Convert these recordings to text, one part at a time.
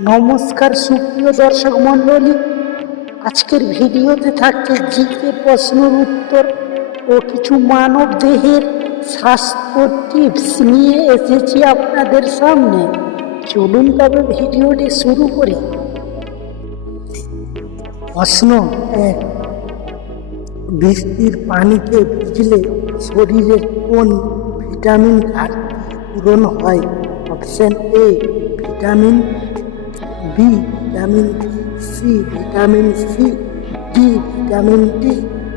নমস্কার সুপ্রিয় দর্শক মণ্ডলী, আজকের ভিডিওতে থাকছে জিকে প্রশ্নের উত্তর ও কিছু মানব দেহের স্বাস্থ্য টিপস নিয়ে এসেছি আপনাদের সামনে। চলুন তবে ভিডিওটি শুরু করি। প্রশ্ন 1, বৃষ্টির পানিতে ভিজলে শরীরের কোন ভিটামিন ঘাটতি পূরণ হয়? Option A vitamin B, vitamin C, vitamin C, D vitamin D.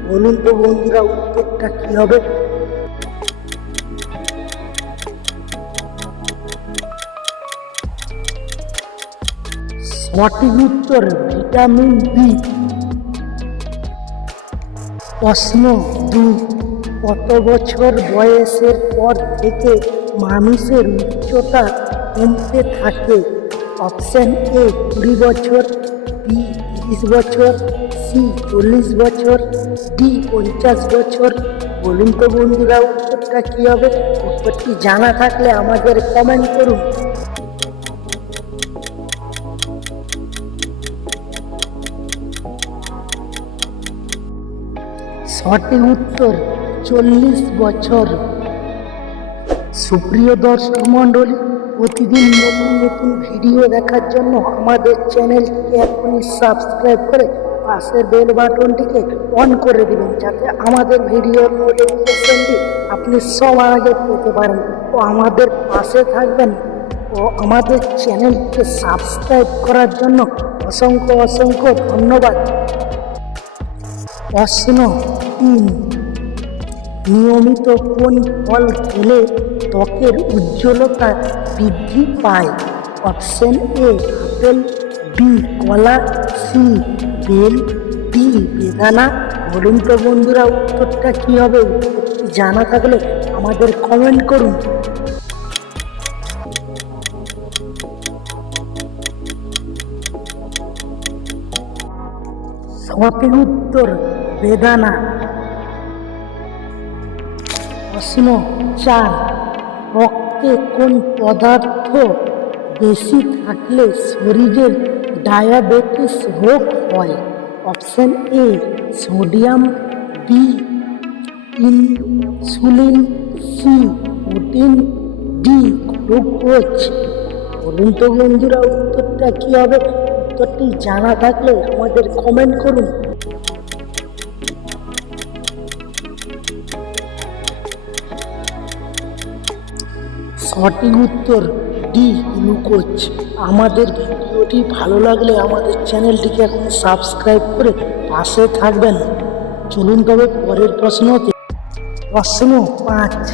বলুন তো বন্ধুরা, উত্তরটা কি হবে? সঠিক উত্তর ভিটামিন বি। প্রশ্ন 2, কত বছর বয়সের পর থেকে মানুষের উচ্চতা কমতে থাকে? অপশন এ 20 বছর, বি 30 বছর, সি 40 বছর, ডি 50 বছর। বলুন তো বন্ধুরা, উত্তরটা কি হবে? উত্তরটি জানা থাকলে আমাদের কমেন্ট করুন। সঠিক উত্তর 40 বছর। সুপ্রিয় দর্শক মণ্ডলী, প্রতিদিন নতুন নতুন ভিডিও দেখার জন্য আমাদের চ্যানেলটিকে এখনই সাবস্ক্রাইব করে পাশের বেল বাটনটিকে অন করে দিবেন, যাতে আমাদের ভিডিওর নোটিফিকেশনটি আপনি সবার আগে পেতে পারেন। ও আমাদের পাশে থাকবেন ও আমাদের চ্যানেলকে সাবস্ক্রাইব করার জন্য অসংখ্য অসংখ্য ধন্যবাদ। প্রশ্ন 3, নিয়মিত কোন ফল খেলে ত্বকের উজ্জ্বলতা বৃদ্ধি পায়? অপশন এ আপেল, বি কলা, সি বেল, ডি বেদানা। বলুন তো বন্ধুরা, উত্তরটা কি হবে? উত্তরটি জানা থাকলে আমাদের কমেন্ট করুন। সঠিক উত্তর বেদানা। প্রশ্ন 4, রক্তে কোন পদার্থ বেশি থাকলে শরীরের ডায়াবেটিস রোগ হয়? Option A sodium, B insulin, C protein, D glucose. বলুন তো বন্ধুরা, উত্তরটা কি হবে? উত্তরটি জানা থাকলে আমাদের কমেন্ট করুন। সঠিক উত্তর ডি গ্লুকোজ। আমাদের ভিডিওটি ভালো লাগলে আমাদের চ্যানেলটিকে এখন সাবস্ক্রাইব করে পাশে থাকবেন। চলুন তবে পরের প্রশ্নতে। প্রশ্ন 5,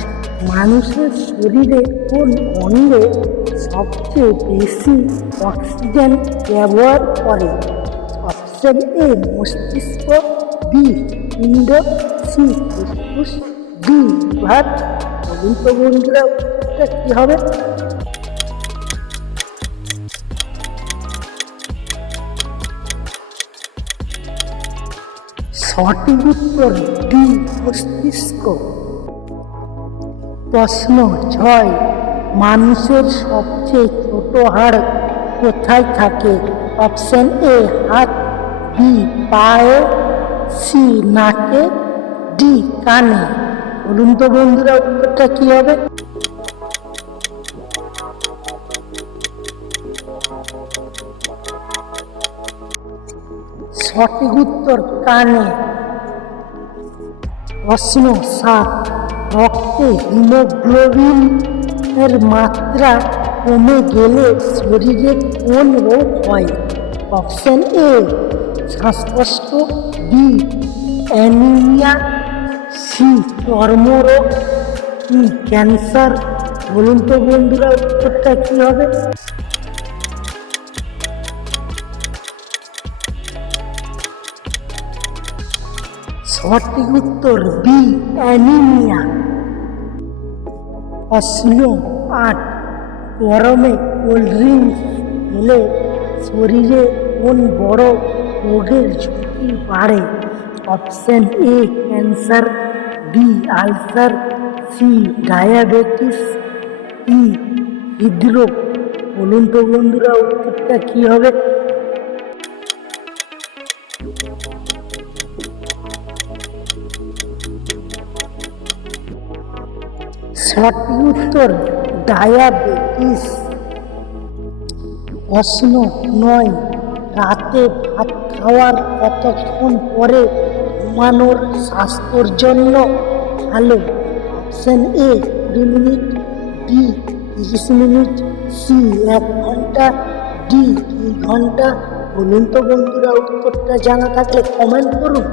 মানুষের শরীরে কোন অঙ্গে সবচেয়ে বেশি অক্সিজেন ব্যবহার করে? অপশন এ মস্তিষ্ক, বি পিণ্ড, সি ফুসফুস, ডি লিভার। বলুন তো বন্ধুরা, উত্তরটা কি হবে? সঠিক উত্তর ডি মস্তিষ্ক। প্রশ্ন 6, মানুষের সবচেয়ে ছোট হাড় কোথায় থাকে? অপশন এ হাত, বি পায়ে, সি নাকে, ডি কানে। বলুন তো বন্ধুরা, উত্তরটা কি হবে? সঠিক উত্তর কানে। প্রশ্ন 7, রক্তে হিমোগ্লোবিন এর মাত্রা কমে গেলে শরীরে কোন রোগ হয়? অপশন এ শ্বাসকষ্ট, বি অ্যানিমিয়া, সি চর্মরোগ, ই ক্যান্সার। বলুন তো বন্ধুরা, উত্তরটা কি হবে? সঠিক উত্তর বি অ্যানিমিয়া। প্রশ্ন 8, গরমে কোল্ড ড্রিঙ্কস খেলে শরীরে কোন বড় রোগের ঝুঁকি বাড়ে? Option A cancer, B ulcer, C diabetes, E হৃদরোগ। বলুন তো বন্ধুরা উত্তরটা কি হবে? সঠিক উত্তর ডায়াবেটিস। প্রশ্ন 9, রাতে ভাত খাওয়ার কতক্ষণ পরে ঘুমানোর স্বাস্থ্যের জন্য ভালো? Option A 20 minute, B 30 minute, C 1 ঘন্টা, ডি 2 ঘন্টা। বলুন তো বন্ধুরা উত্তরটা জানা থাকলে কমেন্ট করুন।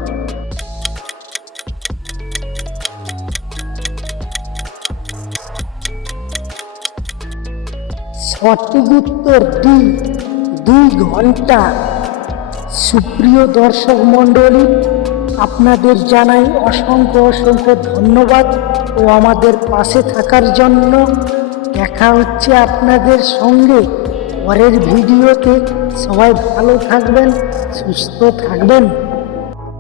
সঠিক উত্তর ডি 2 ঘন্টা। সুপ্রিয় দর্শক মণ্ডলী, আপনাদের জানাই অসংখ্য অসংখ্য ধন্যবাদ ও আমাদের পাশে থাকার জন্য। দেখা হচ্ছে আপনাদের সঙ্গে পরের ভিডিওতে। সবাই ভালো থাকবেন, সুস্থ থাকবেন।